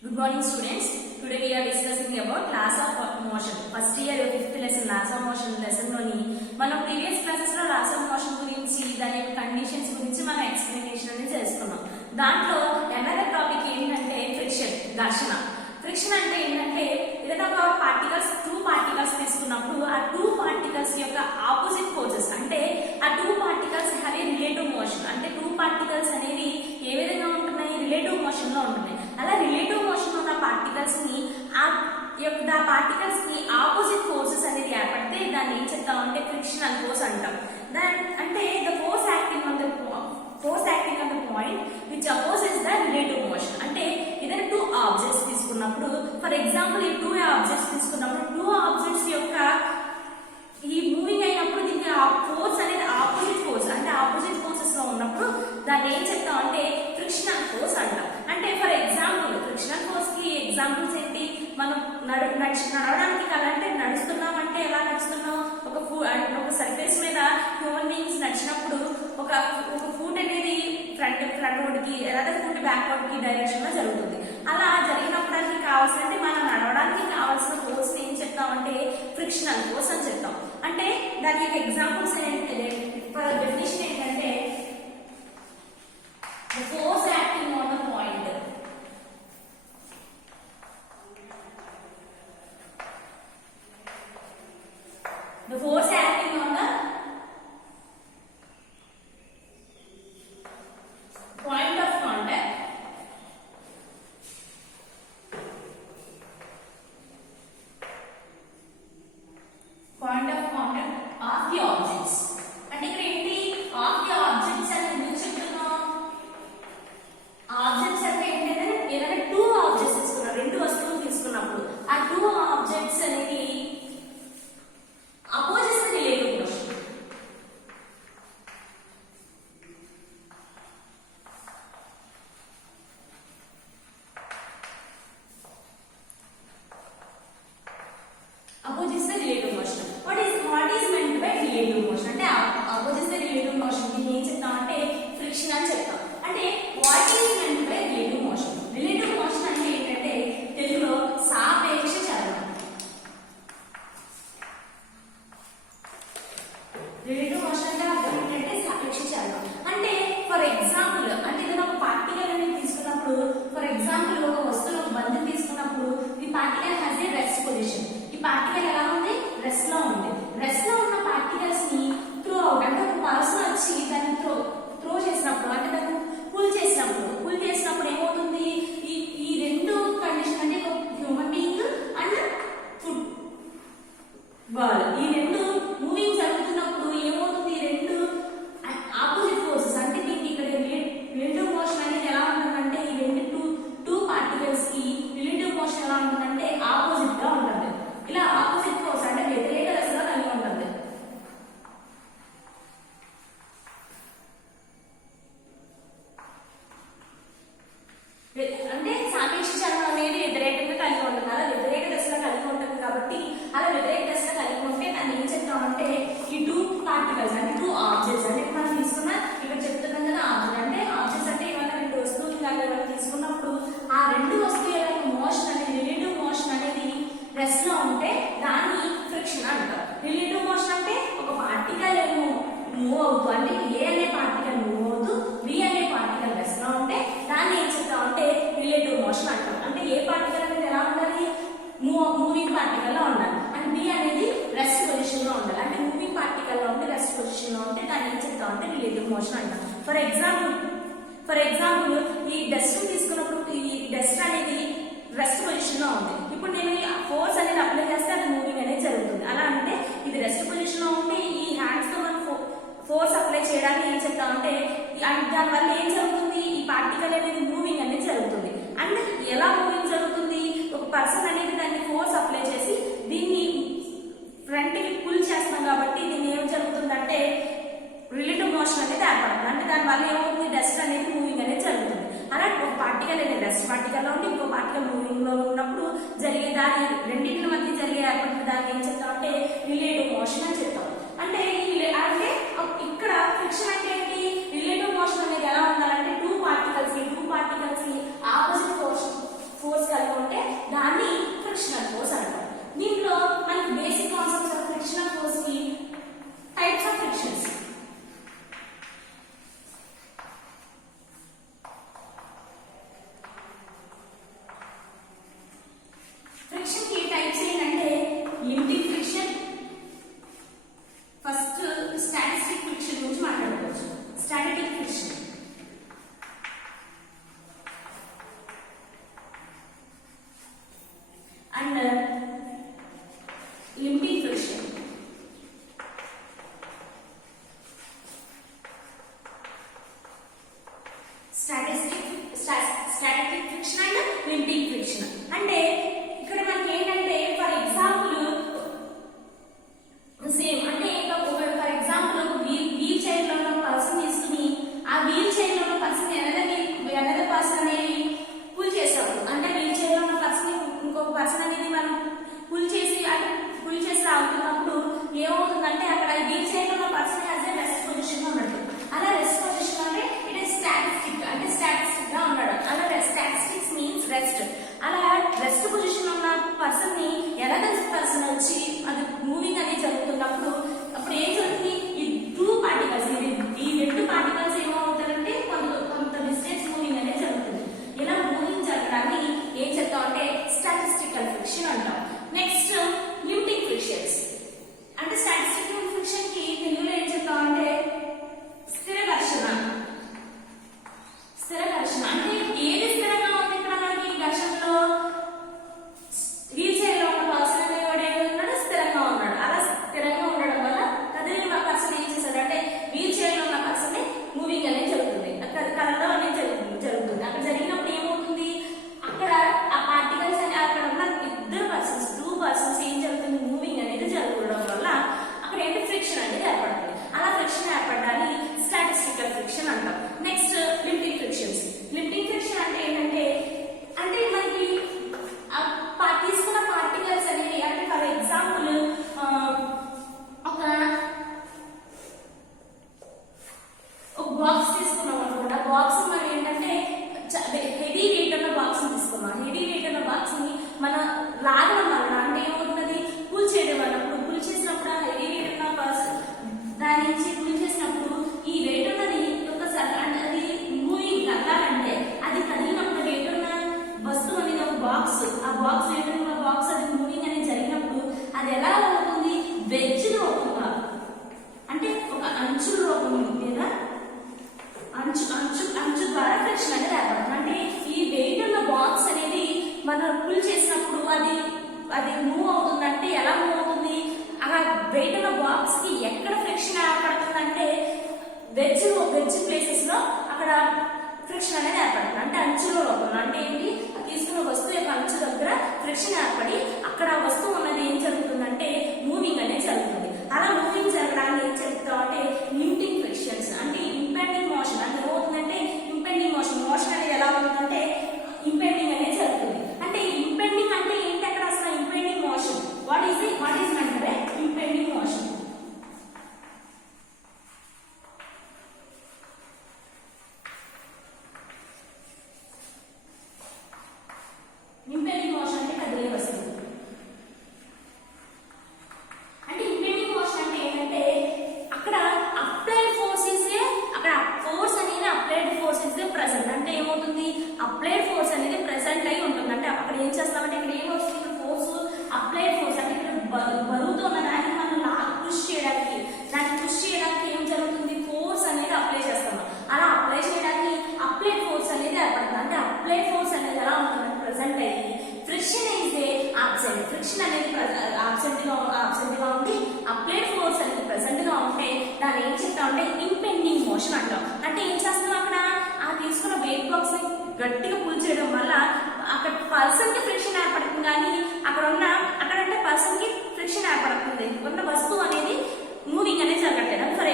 Good morning students. Today we are discussing about laws of motion. First year 5th lesson laws of motion lesson loni మనం previous classes లో laws of motion గురించి దాని conditions గురించి మనం explanation అనేది చేసుకున్నాం. దాంట్లో another టాపిక్ ఏంటంటే ఫ్రిక్షన్, ఘర్షణ. ఫ్రిక్షన్ అంటే ఏంటంటే ఏదైనా ఒక పార్టికల్స్ టూ పార్టికల్స్ తీసుకున్నప్పుడు ఆ టూ పార్టికల్స్ యొక్క ఆపోజిట్ ఫోర్సెస్ అంటే ఆ two particles have a relative motion. అంటే టూ పార్టికల్స్ అనేవి ఏ విధంగా ఉంటున్నాయి, రిలేటివ్ మోషన్ లో ఉంటున్నాయి. అలా రిలేటివ్ మోషన్ ఉన్న పార్టికల్స్ ని ఆ పార్టికల్స్ కి ఆపోజిట్ ఫోర్సెస్ అనేది ఏర్పడితే దాన్ని ఏం చెప్తామంటే ఫ్రిక్షనల్ ఫోర్స్ అంటాం. అంటే the force acting on the point which opposes the relative motion. అంటే ఏదైనా టూ ఆబ్జెక్ట్స్ తీసుకున్నప్పుడు, ఫర్ ఎగ్జాంపుల్ ఈ టూ ఆబ్జెక్ట్స్ తీసుకున్నప్పుడు టూ ఆబ్జెక్ట్స్ యొక్క ఈ మూవింగ్ అయినప్పుడు దీనికి ఆ ఫోర్స్ అనేది ఆపోజిట్ ఫోర్స్ అంటే ఆపోజిట్ ఫోర్సెస్ లో ఉన్నప్పుడు దాన్ని ఏం చెప్తాం అంటే ఫ్రిక్షనల్ ఫోర్స్ అంటాం. అంటే ఫర్ ఎగ్జాంపుల్ ఫ్రిక్షనల్ ఫోర్స్ కి ఎగ్జాంపుల్స్ ఏంటి, మనం నడవడానికి కాదంటే నడుస్తున్నామంటే ఎలా నడుస్తున్నాం, ఒక సర్ఫేస్ మీద హ్యూమన్ బీయింగ్స్ నడిచినప్పుడు ఒక ఫుట్ అనేది ఫ్రంట్ వర్డ్ కి లేదా ఫుట్ బ్యాక్వర్డ్ కి డైరెక్షన్ లో జరుగుతుంది. అలా జరిగినప్పటికి కావాల్సింది మనం నడవడానికి కావాల్సిన ఫోర్స్ ఏం చెప్తామంటే ఫ్రిక్షనల్ ఫోర్స్ అని చెప్తాం. అంటే దాని యొక్క ఎగ్జాంపుల్స్ డెఫినేషన్ ఏంటంటే the force acting on the point. The force acting on the point of contact of the objects. అంటే ఇక్కడ ఏంటి ఆఫ్ ది ఆబ్జెక్ట్స్ అని ఎందుకు చెప్తున్నాం? ఆబ్జెక్ట్స్ అంటే ఏంటంటే ఏదైనా టూ ఆబ్జెక్ట్స్ తీసుకున్నాం, రెండు వస్తువులు తీసుకున్నప్పుడు ఆ టూ ఆబ్జెక్ట్స్ అనేది opposites relative motion. Opposites relative motion. What is meant by relative motion? అంటే అపోజిట్స్ రిలేటివ్ మోషన్ దీన్ని ఏం చెప్తాం అంటే ఫ్రిక్షన్ అని చెప్తాం. అంటే what is meant by relative motion? Relative motion అంటే ఏంటంటే తెలుగులో సాపేక్ష చలనం. రిలేటివ్ మోషన్ అంటే అర్థం ఏంటంటే సాపేక్ష చలనం. అంటే ఫర్ ఎగ్జాంపుల్ అంటే ఏదైనా ఒక పార్టికల్ అనేది తీసుకున్నప్పుడు, ఫర్ ఎగ్జాంపుల్ ఒక వస్తువు ఒక బంధం తీసుకున్నప్పుడు ఈ particle has a rest position. ఈ పార్టికల్ ఎలా ఉంది, రెస్ట్ లో ఉంది. రెస్ట్ లో ఉన్న పార్టికల్స్ ని త్రో అవుట్ అంటే ఒక పర్సన్ వచ్చి దాన్ని త్రో చేసినప్పుడు అంటే దాన్ని పుల్ చేసినప్పుడు ఏమవుతుంది, ఈ రెండు కండిషన్ అంటే human being and food ball ఈ రెండు మూవింగ్ జరుగుతున్నప్పుడు ఏమవుతుంది, ఈ రెండు ఆపోజిట్ ఫోర్సెస్ అంటే దీనికి ఇక్కడ రిలేటివ్ మోషన్ అనేది ఎలా ఉంటుందంటే ఈ రెండు టూ పార్టికల్స్ కి రిలేటివ్ మోషన్ ఎలా ఉంటుందంటే ఆపోజిట్ గా ఉంటుంది. ఇలా ఆపోజిట్ ఫోర్స్ అంటే వ్యతిరేక దశలో కలిగి ఉంటుంది. అంటే సాపేక్ష చలనం అనేది వ్యతిరేకంగా కలిగి ఉంటుంది. అలా వ్యతిరేక దశలో కలిగి ఉంటుంది కాబట్టి అలా వ్యతిరేక దశలో కలిగి ఉంటే దాన్ని ఏం చెప్తామంటే ఈ టూ పార్టికల్స్ అంటే టూ ఆబ్జెక్ట్స్ అంటే మనం తీసుకున్న ఇక్కడ చెప్తున్నాం కదా ఆబ్జెక్ట్ అంటే ఆబ్జెక్ట్స్ అంటే ఏమైనా రెండు వస్తువులు కానీ ఏమైనా తీసుకున్నప్పుడు ఆ రెండు వస్తువుల యొక్క మోషన్ అనేది రిలేటివ్ మోషన్ అనేది రెస్ట్ లో ఉంటే దాన్ని ఫ్రిక్షన్ అంటారు. రిలేటివ్ మోషన్ అంటే ఒక పార్టికల్ ఏమో మూవ్ అవుతూ అంటే ఏ అనే పార్టికల్ మూవ్ అవుతూ బి అనే పార్టికల్ రెస్ట్ లో ఉంటే దాన్ని ఏం చెప్తామంటే రిలేటివ్ మోషన్ అంటాం. అంటే ఏ పార్టికల్ అనేది ఎలా ఉండాలి, మూవింగ్ పార్టికల్ లో ఉండాలి అండ్ బి అనేది రెస్ట్ పొజిషన్ లో ఉండాలి. అంటే మూవింగ్ పార్టికల్ లో ఉండి రెస్ట్ పొజిషన్ లో ఉంటే దాన్ని ఏం చెప్తామంటే రిలేటివ్ మోషన్ అంటాం. ఫర్ ఎగ్జాంపుల్ ఈ డస్ట్ తీసుకున్నప్పుడు ఈ డస్ట్ అనేది రెస్ట్ పొజిషన్ లో ఉంది. ఇప్పుడు నేను ఫోర్స్ అనేది అప్లై చేస్తే అది మూవింగ్ అనేది జరుగుతుంది. అలా అంటే ఇది రెస్ట్ పొజిషన్ లో ఉంటే ఈ హ్యాండ్స్ తో మనం ఫోర్స్ అప్లై చేయడానికి ఏం చెప్తామంటే దానివల్ల ఏం జరుగుతుంది, ఈ పార్టికల్ అనేది మూవింగ్ అనేది జరుగుతుంది. అండ్ ఎలా మూవింగ్ జరుగుతుంది, ఒక పర్సన్ అనేది దాన్ని ఫోర్స్ అప్లై చేసి దీన్ని ఫ్రంట్ కి పుల్ చేస్తున్నాం కాబట్టి దీన్ని ఏం జరుగుతుందంటే రిలేటివ్ మోషన్ అనేది ఏర్పడుతుంది. అంటే దానివల్ల ఏమవుతుంది, డస్ట్ అనేది మూవింగ్ అనేది జరుగుతుంది. అలా ఒక పార్టికల్ అనేది రెస్ట్ పార్టికల్ లో ఉండి ఇంకో పార్టికల్ మూవింగ్ లో ఉన్నప్పుడు జరిగే దాని రెండింటి మధ్య జరిగే ఏర్పడిన దాన్ని ఏం చెప్తామంటే రిలేటివ్ మోషన్ అని చెప్తాం. అంటే ఇక్కడ ఫ్రిక్షన్ అంటే ఏంటి, రిలేటివ్ మోషన్ అనేది ఎలా ఉండాలంటే టూ పార్టికల్స్ ఆపోజిట్ ఫోర్స్ దాన్ని ఫ్రిక్షనల్ ఫోర్స్ అంటాం. దీంట్లో మనకి basic concepts of frictional force కి టైప్స్ ఆఫ్ ఫ్రిక్షన్స్. ఫ్రిక్షన్ కి టైప్స్ ఏంటంటే limiting friction, first statistic friction గురించి మాట్లాడుకోవచ్చు. Static friction and limiting friction. Static friction and limiting friction అంటే ఇక్కడ మనకి ఏంటంటే ఫర్ ఎగ్జాంపుల్ సేమ్ అంటే ఫర్ ఎగ్జాంపుల్ వీల్ చైర్ లో ఉన్న పర్సన్ తీసుకుని ఆ వీల్ చైర్ లో ఉన్న పర్సన్ ఎనదర్ పర్సన్ అనేది పుల్ చేసాము. అంటే వీల్ చైర్ లో ఉన్న పర్సన్ ఇంకొక పర్సన్ అనేది మనం పుల్ చేసి ఆగుతున్నప్పుడు ఏమవుతుందంటే అక్కడ వీల్ చైర్ లో ఉన్న person has a rest position లో ఉన్నట్టు. అలా రెస్ట్ పొజిషన్ అంటే ఇట్ ఇస్ స్టాటిస్టిక్ అంటే స్టాటిస్టిక్ గా ఉన్నాడు. అలా స్టాటిస్టిక్స్ మీన్స్ రెస్ట్. అలా రెస్ట్ పొజిషన్ లో ఉన్న పర్సన్ ని ఎనదర్ పర్సన్ వచ్చి అది మూవింగ్ అనేది జరుగుతున్నప్పుడు అప్పుడు ఏం జరుగుతుంది, ఈ టూ పార్టికల్స్ ఈ రెండు పార్టికల్స్ ఏమవుతారంటే కొంత డిస్టెన్స్ మూవింగ్ అనేది జరుగుతుంది. ఇలా మూవింగ్ జరగడాన్ని ఏం చెప్తాం అంటే స్టాటిస్టికల్ ఫ్రిక్షన్ అంటాం. నెక్స్ట్ లిమిటింగ్ ఫ్రిక్షన్స్ అంటే స్టాటిస్టికల్ ఫ్రిక్షన్ కి తెలుగులో ఏం చెప్తాం అంటే స్థిర ఘర్షణ అంటే ఏది స్థిరంగా ఉంది ఇక్కడ మనకి ఘర్షణలో వీల్ చైర్ లో ఉన్న పర్సన్ అనేవాడు ఏమన్నాడు స్థిరంగా ఉన్నాడు. అలా స్థిరంగా ఉండడం వల్ల కదిలిన పర్సన్ ఏం చేశాడంటే వీల్ చైర్ లో ఉన్న పర్సన్ మూవింగ్ అనేది జరుగుతుంది, కదలడం అనేది జరుగుతుంది. అక్కడ జరిగినప్పుడు ఏమవుతుంది, అక్కడ ఆ పార్టికల్స్ అని అక్కడ ఉన్న టూ పర్సన్స్ ఏం జరుగుతుంది మూవింగ్ అనేది జరగడం వల్ల అక్కడ ఏంటి ఫ్రిక్షన్ అనేది ఏర్పడుతుంది. అలా ఫ్రిక్షన్ ఏర్పడడాన్ని స్టాటిస్టికల్ ఫ్రిక్షన్ అంటాం. Next limiting frictions. Limiting friction అంటే ఏంటంటే మనకి తీసుకున్న పార్టికల్స్ అనేవి అంటే ఫర్ ఎగ్జాంపుల్ ఒక బాక్స్ తీసుకున్నాం అనుకోండి. ఆ బాక్స్ మనం ఏంటంటే హెవీ వెయిట్ ఉన్న బాక్స్ తీసుకున్నాం. హెవీ వెయిట్ ఉన్న బాక్స్ ని మనం లాగడం వల్ల అంటే ఏమవుతుంది, పుల్ చేయడం వల్ల పుల్ చేసినప్పుడు ఆ హెవీ వెయిట్ ఉన్న పర్సన్ దాని నుంచి పుల్ చేసినప్పుడు ఈ వెయిట్ ఉన్నది అది మూవింగ్ కదలాలంటే అది కదిలినప్పుడు వెయిట్ ఉన్న వస్తువు అనేది ఒక బాక్స్, ఆ బాక్స్ వెయిట్ ఉన్న బాక్స్ అది మూవింగ్ అనేది జరిగినప్పుడు అది ఎలా అవుతుంది, వెజ్ రూపంగా అంటే ఒక అంచు రూపం లేదా అంచు ద్వారా ఫ్రిక్షన్ అనేది ఏర్పడుతుంది. అంటే ఈ వెయిట్ ఉన్న బాక్స్ అనేది మనం పుల్ చేసినప్పుడు అది మూవ్ అవుతుందంటే ఎలా మూవ్ అవుతుంది, ఆ వెయిట్ ఉన్న బాక్స్ కి ఎక్కడ ఫ్రిక్షన్ ఏర్పడుతుందంటే వెజ్ ప్లేసెస్ లో అక్కడ ఫ్రిక్షన్ అనేది ఏర్పడుతుంది. అంటే అంచులో రూపంలో అంటే ఏంటి, తీసుకున్న వస్తువు యొక్క అంచు దగ్గర ఫ్రిక్షన్ ఏర్పడి అక్కడ ఆ వస్తువు ఉన్నది ఏం జరుగుతుందంటే మూవింగ్ అనేది జరుగుతుంది. అలా మూవింగ్ జరగడాన్ని ఏం చెప్తాం అంటే లిమిటింగ్ ఫ్రిక్షన్స్. అంటే ఇంపెండింగ్ మోషన్ అంటే ఏమవుతుందంటే ఇంపెండింగ్ మోషన్ అనేది ఎలా అవుతుందంటే ఇంపెండింగ్ అనేది జరుగుతుంది. అంటే ఇంపెండింగ్ అంటే ఏంటి, అక్కడ అసలు ఇంపెండింగ్ మోషన్ వాట్ ఈస్ అంటే ఇంపెండింగ్ మోషన్. ఇంపెండింగ్ మోషన్ అంటే కదిలే వస్తువు. అంటే ఇంపెండింగ్ మోషన్ అంటే ఏంటంటే అక్కడ అప్లైడ్ ఫోర్సెస్ అక్కడ ఫోర్స్ అనేది అప్లైడ్ ఫోర్సెస్ ప్రెసెంట్. అంటే ఏమవుతుంది, అప్లైడ్ ఫోర్స్ అనేది ప్రెసెంట్ అయి ఉంటుంది. అంటే అక్కడ ఏం చేస్తామంటే ఇక్కడ ఏమవుతుంది, ఇక్కడ ఫోర్స్ అప్లైడ్ ఫోర్స్ అంటే ఇక్కడ బరువుతో ఉన్న దాన్ని మనం పుష్ చేయడానికి ఏం జరుగుతుంది, ఫోర్స్ అనేది అప్లై చేస్తాము. అలా అప్లై చేయడానికి అప్లైడ్ ఫోర్స్ అనేది ఏర్పడుతుంది. అంటే అప్లైడ్ ఫోర్స్ అనేది ఎలా ఉంటుంది ప్రెసెంట్ అయ్యి ఫ్రిక్షన్ అయితే ఆబ్సెంట్. ఫ్రిక్షన్ అనేది ఆబ్సెంట్ గా ఉండి అప్లైడ్ ఫోర్స్ అనేది ప్రెసెంట్ గా ఉంటే దాన్ని ఏం చెప్తామంటే ఇంపెండింగ్ మోషన్ అంటాం. అంటే ఏం చేస్తాం, అక్కడ ఆ తీసుకున్న వెయిట్ బాక్స్ ని గట్టిగా పుల్ చేయడం వల్ల అక్కడ పర్సన్ కి ఫ్రిక్షన్ ఏర్పడుతుంది. కానీ అక్కడంటే పర్సన్ కి ఫ్రిక్షన్ ఏర్పడుతుంది, ఉన్న వస్తువు అనేది మూవింగ్ అనేది జరగట్లేదు. ఫర్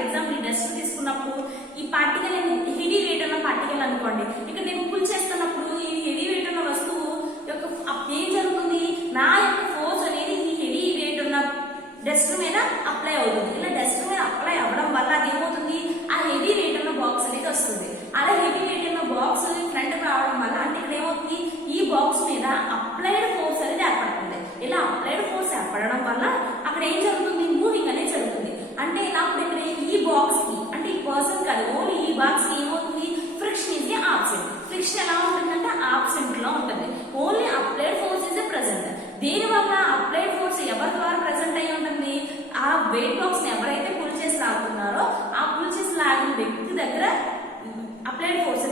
ఎగ్జాంపుల్ ఈ డస్ట్ తీసుకున్నప్పుడు ఈ పార్టికల్ హెవీ వెయిట్ ఉన్న పార్టికల్ అనుకోండి, ఇక్కడ నేను పుల్ చేస్తున్నప్పుడు ఈ హెవీ వెయిట్ ఉన్న వస్తువు యొక్క ఏం జరుగుతుంది, నా యొక్క ఫోర్స్ అనేది ఈ హెవీ వెయిట్ ఉన్న డస్ట్ మీద అప్లై అవుతుంది. ఇలా డస్ట్ మీద అప్లై అవ్వడం వల్ల అది ఏమవుతుంది, ఆ హెవీ వెయిట్ ఉన్న బాక్స్ అనేది వస్తుంది. అలా హెవీ వెయిట్ ఉన్న బాక్స్ ఫ్రంట్ రావడం వల్ల అంటే ఇక్కడ ఏమవుతుంది, ఈ బాక్స్ మీద అక్కడ ఏం జరుగుతుంది, మూవింగ్ అనేది జరుగుతుంది. అంటే అప్పుడు ఇక్కడ ఈ బాక్స్ కి, అంటే ఈ పర్సన్ కాదు, ఓన్లీ ఈ బాక్స్ కి ఏమవుతుంది, ఫ్రిక్షన్ ఇస్ ఆబ్సెంట్. ఫ్రిక్షన్ ఎలా ఉంటుందంటే ఆబ్సెంట్ లో ఉంటుంది. Only applied force is present. దీని వల్ల అప్లైడ్ ఫోర్స్ ఎవరి ద్వారా ప్రెసెంట్ అయి ఉంటుంది, ఆ వెయిట్ బాక్స్ ని ఎవరైతే పుల్ చేసి లాగుతున్నారో ఆ పుల్ చేసి లాగిన వ్యక్తి దగ్గర అప్లైడ్ ఫోర్స్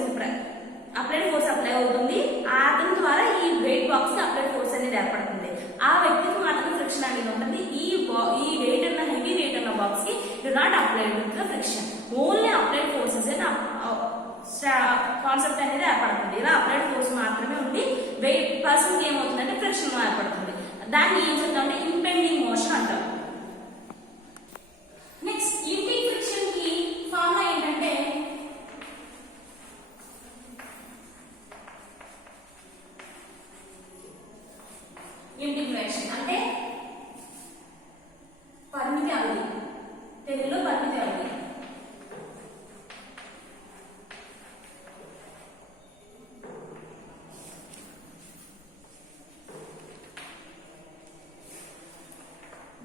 అప్లై అవుతుంది. అతని ద్వారా ఈ వెయిట్ బాక్స్ కి అప్లైడ్ ఫోర్స్ అనేది ఏర్పడుతుంది. ఆ వ్యక్తికి మాత్రం ఫ్రిక్షన్ అనేది ఉంటుంది. ఈ వెయిట్ ఉన్న హెవీ వెయిట్ ఉన్న బాక్స్ కి do not applied the friction, only applied forces concept అనేది ఏర్పడుతుంది. ఇలా అప్లైడ్ ఫోర్స్ మాత్రమే ఉండి వెయిట్ పర్సన్ కి ఏమవుతుందంటే ఫ్రిక్షన్ ఏర్పడుతుంది. దాన్ని ఏం చెప్తామంటే ఇంపెండింగ్ మోషన్ అంటాం. నెక్స్ట్ ఇంపింగ్ ఫ్రిక్షన్ కి ఫార్ములా ఏంటంటే ఇంటిగ్రేషన్, అంటే పరిమితి అవధి, తెలుగులో పరిమితి అవధి.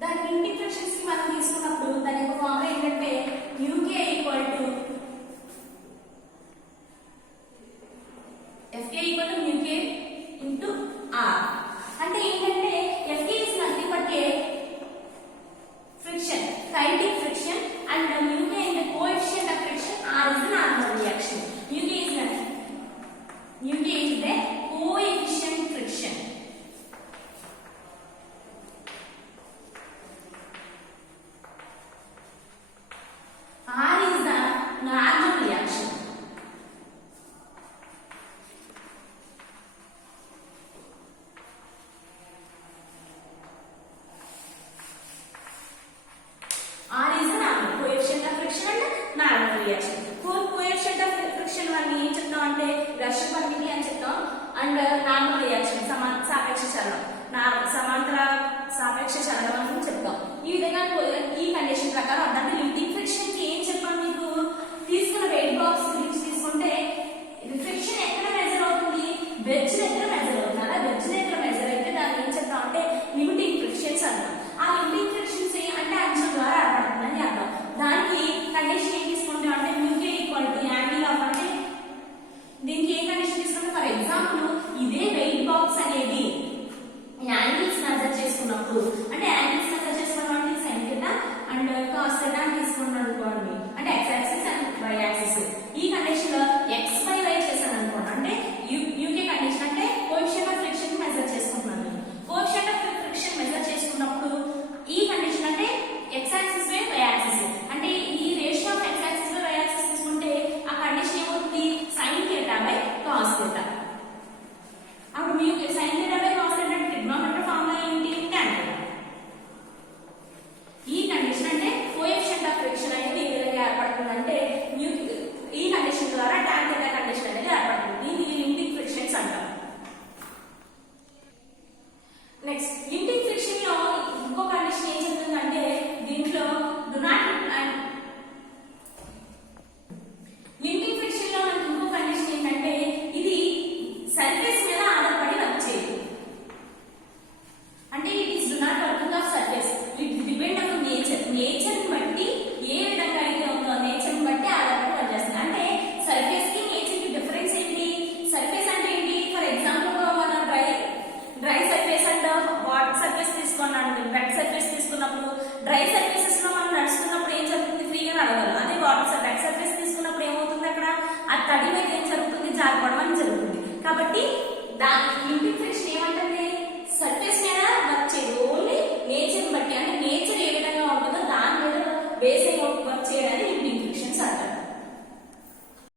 దాని ఇంటిగ్రేషన్స్ కి మనం తీసుకున్నప్పుడు దాని యొక్క ఫార్ములా ఏంటంటే u k equal to f k equal to u k into R. అంటే ఏంటంటే f k is nothing but a friction, kinetic friction, and u k is the coefficient of friction, R is the normal reaction. U k is the coefficient friction. R is the normal reaction. R is the normal coefficient of friction and normal reaction. Coefficient of friction వల్ల ఏం చెప్తాం అంటే ఘర్షణ పరిమితి అని చెప్తాం. And normal reaction సాపేక్ష చలనం, సమాంతర సాపేక్ష చలనం అని చెప్తాం. ఈ విధంగా ఈ కండిషన్ ప్రకారం అంటే లిమిటింగ్ ఫ్రిక్షన్ కి ఏం చెప్పాను మీకు, తీసుకున్న వెయిట్ బాక్స్ గురించి తీసుకుంటే ఫ్రిక్షన్ ఎక్కడ మెజర్ అవుతుంది, వెడ్జ్ దగ్గర మెజర్ అవుతుంది. అలా వెడ్జ్ దగ్గర మెజర్